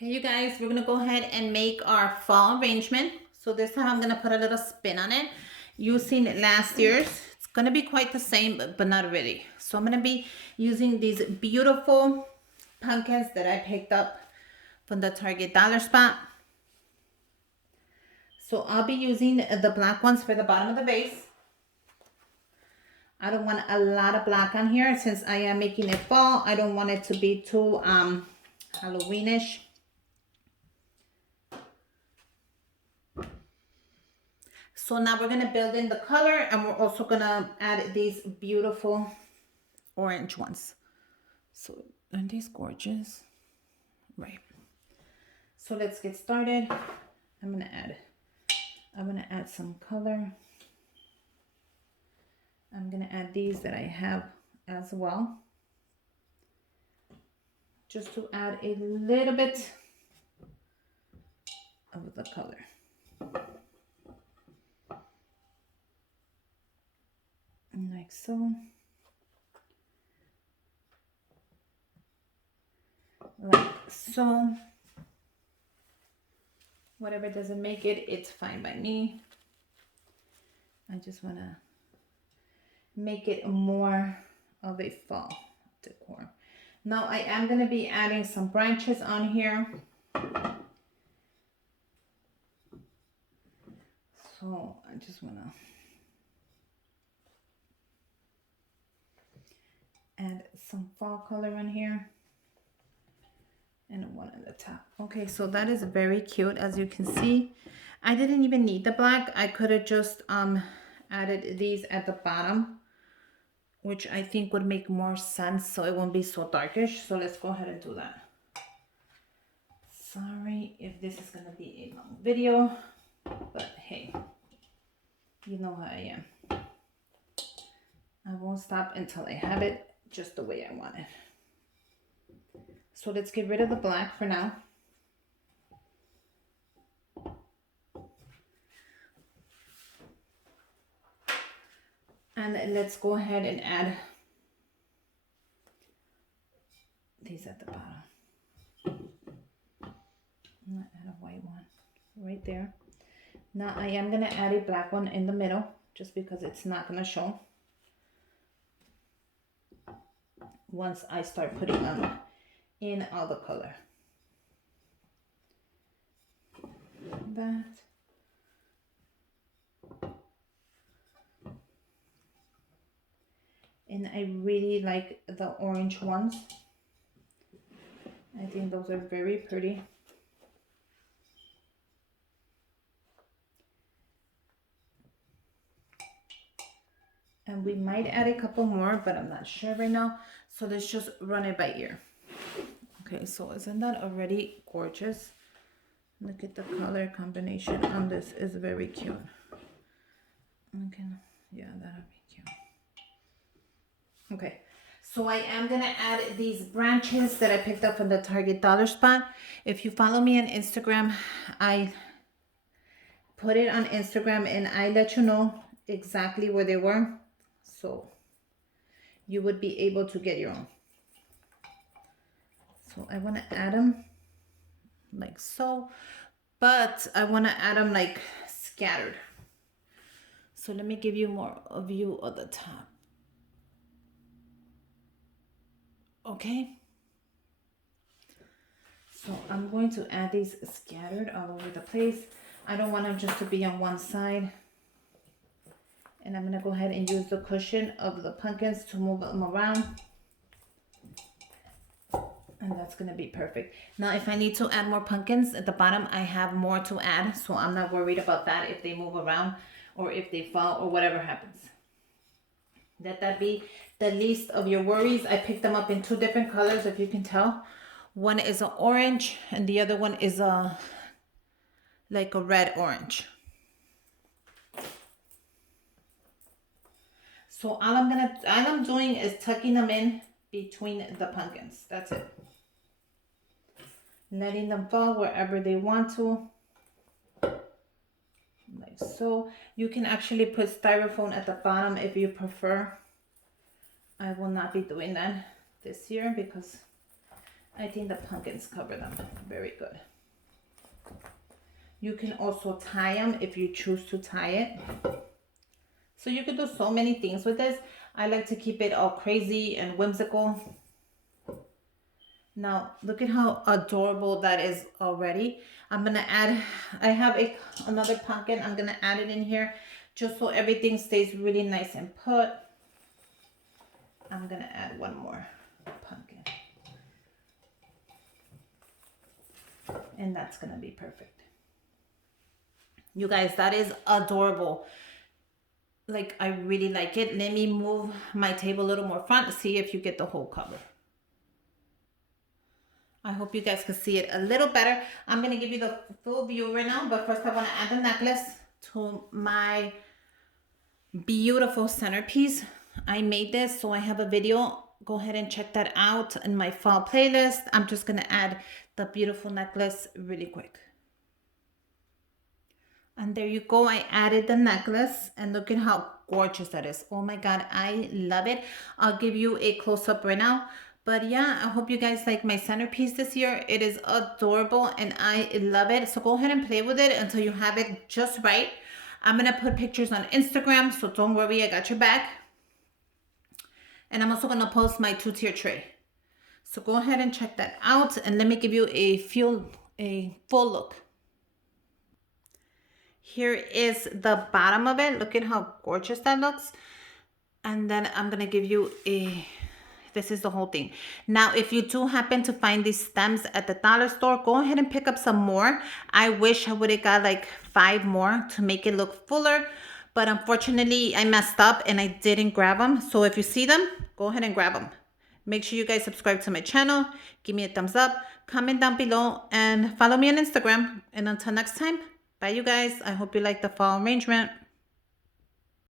Hey you guys, we're gonna go ahead and make our fall arrangement. So this time I'm gonna put a little spin on it using last year's. It's gonna be quite the same, but not really. So I'm gonna be using these beautiful pumpkins that I picked up from the Target dollar spot. So I'll be using the black ones for the bottom of the vase. I don't want a lot of black on here since I am making it fall. I don't want it to be too Halloweenish. So now we're going to build in the color, and we're also going to add these beautiful orange ones. So aren't these gorgeous? Right. So let's get started. I'm going to add some color. I'm going to add these that I have as well, just to add a little bit of the color. Like so. Like so. Whatever doesn't make it, it's fine by me. I just want to make it more of a fall decor. Now I am going to be adding some branches on here. So I just want to add some fall color in here and one at the top. Okay, so that is very cute. As you can see, I didn't even need the black. I could have just added these at the bottom, which I think would make more sense so it won't be so darkish. So let's go ahead and do that. Sorry if this is gonna be a long video, but hey, you know how I am. I won't stop until I have it just the way I want it. So let's get rid of the black for now. And let's go ahead and add these at the bottom. I'm gonna add a white one right there. Now I am gonna add a black one in the middle just because it's not gonna show once I start putting them in all the color. That. And I really like the orange ones. I think those are very pretty. And we might add a couple more, but I'm not sure right now. So let's just run it by ear. Okay, so isn't that already gorgeous? Look at the color combination on this, is very cute. Okay, yeah, that'll be cute. Okay, so I am gonna add these branches that I picked up from the Target dollar spot. If you follow me on Instagram, I put it on Instagram and I let you know exactly where they were, so you would be able to get your own. So I want to add them like so, but I want to add them like scattered. So let me give you more a view of the top. Okay. So I'm going to add these scattered all over the place. I don't want them just to be on one side. And I'm going to go ahead and use the cushion of the pumpkins to move them around. And that's going to be perfect. Now, if I need to add more pumpkins at the bottom, I have more to add. So I'm not worried about that if they move around or if they fall or whatever happens. Let that be the least of your worries. I picked them up in two different colors, if you can tell. One is an orange and the other one is like a red orange. So all I'm doing is tucking them in between the pumpkins. That's it. Letting them fall wherever they want to. Like so. You can actually put styrofoam at the bottom if you prefer. I will not be doing that this year because I think the pumpkins cover them very good. You can also tie them if you choose to tie it. So you can do so many things with this. I like to keep it all crazy and whimsical. Now, look at how adorable that is already. I'm going to add, I have another pumpkin. I'm going to add it in here just so everything stays really nice and put. I'm going to add one more pumpkin. And that's going to be perfect. You guys, that is adorable. Like, I really like it. Let me move my table a little more front to see if you get the whole cover. I hope you guys can see it a little better. I'm going to give you the full view right now, but first I want to add the necklace to my beautiful centerpiece. I made this, so I have a video. Go ahead and check that out in my fall playlist. I'm just going to add the beautiful necklace really quick. And there you go. I added the necklace and look at how gorgeous that is. Oh my God, I love it. I'll give you a close-up right now. But yeah, I hope you guys like my centerpiece this year. It is adorable and I love it. So go ahead and play with it until you have it just right. I'm going to put pictures on Instagram, so don't worry, I got your back. And I'm also going to post my 2-tier tray. So go ahead and check that out and let me give you a full look. Here is the bottom of it. Look at how gorgeous that looks. And then I'm going to give you this is the whole thing. Now, if you do happen to find these stems at the dollar store, go ahead and pick up some more. I wish I would have got like 5 more to make it look fuller. But unfortunately, I messed up and I didn't grab them. So if you see them, go ahead and grab them. Make sure you guys subscribe to my channel. Give me a thumbs up. Comment down below. And follow me on Instagram. And until next time. Bye, you guys. I hope you like the fall arrangement.